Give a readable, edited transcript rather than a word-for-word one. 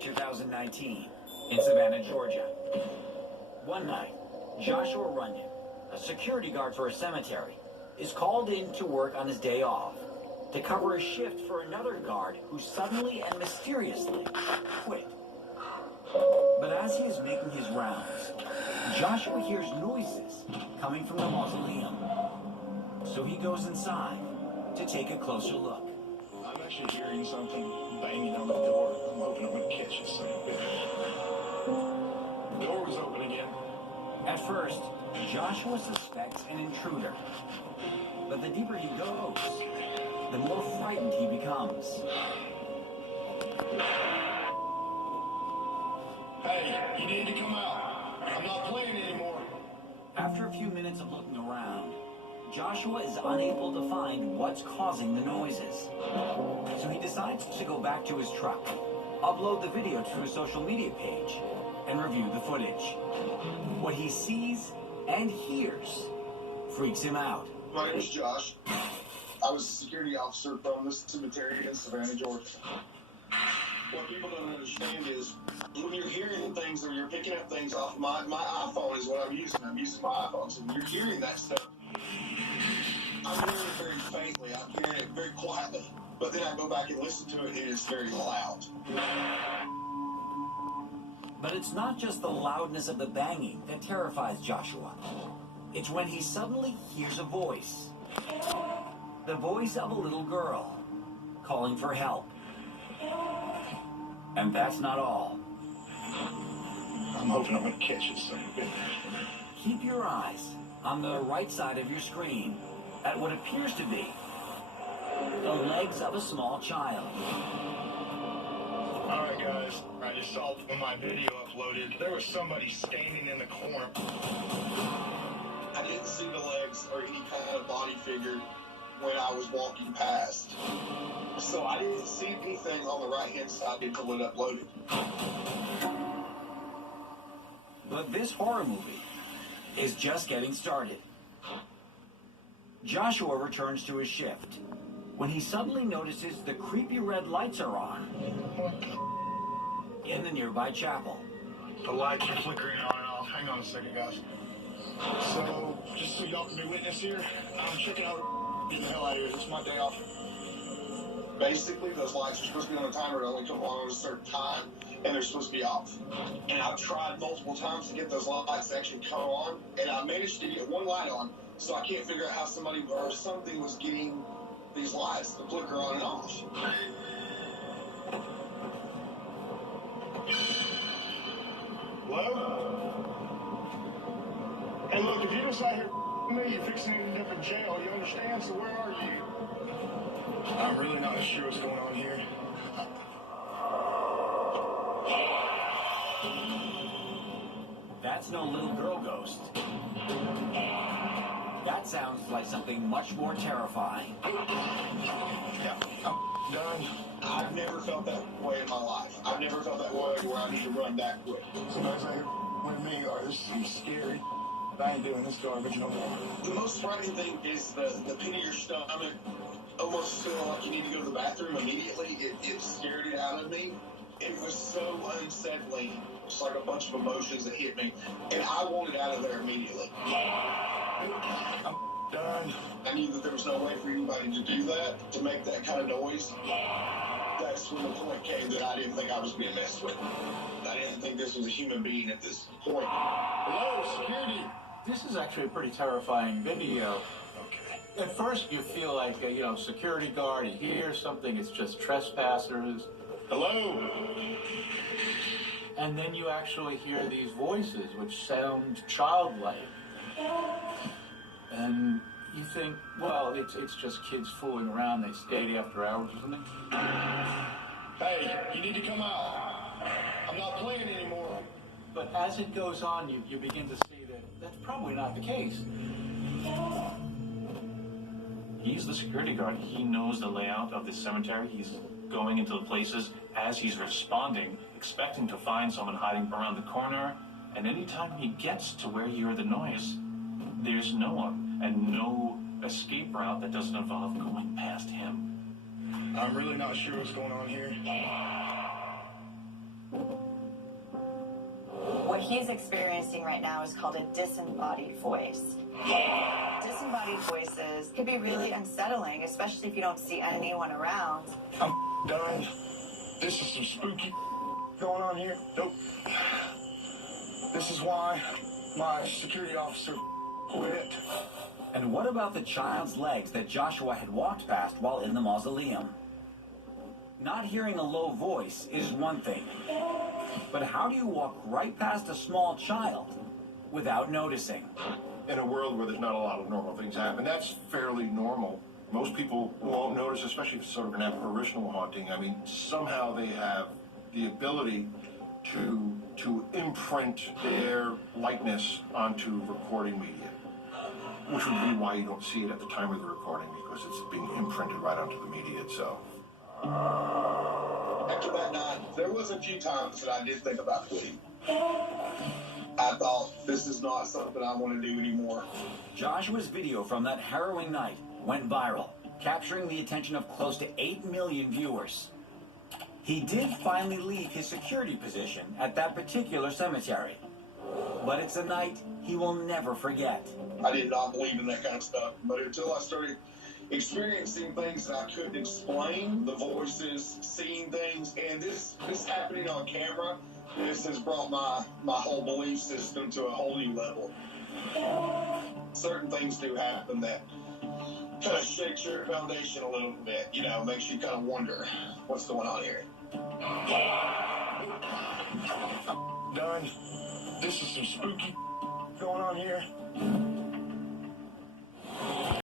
2019, in Savannah, Georgia. One night, Joshua Runyon, a security guard for a cemetery, is called in to work on his day off to cover a shift for another guard who suddenly and mysteriously quit. But as he is making his rounds, Joshua hears noises coming from the mausoleum. So he goes inside to take a closer look. I'm actually hearing something banging on the door. I'm hoping I'm going to catch it soon. The door was open again. At first, Joshua suspects an intruder. But the deeper he goes, the more frightened he becomes. Hey, you need to come out. I'm not playing anymore. After a few minutes of looking around, Joshua is unable to find what's causing the noises. So he decides to go back to his truck, upload the video to his social media page, and review the footage. What he sees and hears freaks him out. My name is Josh. I was a security officer from this cemetery in Savannah, Georgia. What people don't understand is when you're hearing things or you're picking up things off my iPhone is what I'm using. I'm using my iPhone. So when you're hearing that stuff, I'm hearing it very faintly. I'm hearing it very quietly. But then I go back and listen to it, and it's very loud. But it's not just the loudness of the banging that terrifies Joshua. It's when he suddenly hears a voice. The voice of a little girl calling for help. And that's not all. I'm hoping I'm going to catch it soon. Keep your eyes on the right side of your screen at what appears to be the legs of a small child. All right, guys. I just saw when my video uploaded, there was somebody standing in the corner. I didn't see the legs or any kind of body figure when I was walking past. So I didn't see anything on the right-hand side until it uploaded. But this horror movie is just getting started. Joshua returns to his shift when he suddenly notices the creepy red lights are on in the nearby chapel. The lights are flickering on and off. Hang on a second, guys. So, just so y'all can be witness here, I'm checking out. Get the hell out of here. It's my day off. Basically, those lights are supposed to be on a timer. It only come on at a certain time, and they're supposed to be off. And I've tried multiple times to get those lights to actually come on, and I managed to get one light on, so I can't figure out how somebody or something was getting these lights to flicker on and off. Hello? Hey, look, if you just out here me, you're fixing to end up in jail. You understand? So where are you? I'm really not sure what's going on here. That's no little girl ghost. That sounds like something much more terrifying. Yeah, I'm done. I've never felt that way in my life. I've never felt that way where I need to run that quick. So guys out here with me, this is scary. I ain't doing this garbage no more. The most frightening thing is the pit of your stomach almost feeling like you need to go to the bathroom immediately. It scared it out of me. It was so unsettling. It's like a bunch of emotions that hit me. And I wanted out of there immediately. I'm done. I knew that there was no way for anybody to do that, to make that kind of noise. That's when the point came that I didn't think I was being messed with. I didn't think this was a human being at this point. Hello, security. This is actually a pretty terrifying video. Okay. At first, you feel like, security guard, you hear something, it's just trespassers. Hello? And then you actually hear these voices, which sound childlike. And you think, well, it's just kids fooling around, they skate after hours or something. Hey, you need to come out. I'm not playing anymore. But as it goes on, you begin to see that that's probably not the case. He's the security guard. He knows the layout of the cemetery. He's going into the places as he's responding, expecting to find someone hiding around the corner. And anytime he gets to where you hear the noise, there's no one and no escape route that doesn't involve going past him. I'm really not sure what's going on here. What he's experiencing right now is called a disembodied voice. Disembodied voices can be really unsettling, especially if you don't see anyone around. I'm done. This is some spooky going on here. Nope. This is why my security officer quit. And what about the child's legs that Joshua had walked past while in the mausoleum? Not hearing a low voice is one thing, but how do you walk right past a small child without noticing? In a world where there's not a lot of normal things happen, that's fairly normal. Most people won't notice, especially if it's sort of an apparitional haunting. I mean, somehow they have the ability to imprint their likeness onto recording media, which would be why you don't see it at the time of the recording, because it's being imprinted right onto the media itself. After that night, there was a few times that I did think about quitting. I thought, this is not something I want to do anymore. Joshua's video from that harrowing night went viral, capturing the attention of close to 8 million viewers. He did finally leave his security position at that particular cemetery, but it's a night he will never forget. I did not believe in that kind of stuff, but until I started experiencing things that I couldn't explain, the voices, seeing things, and this happening on camera, this has brought my whole belief system to a whole new level. Certain things do happen that kind of shakes your foundation a little bit, you know, makes you kind of wonder what's going on here. I'm done. This is some spooky going on here.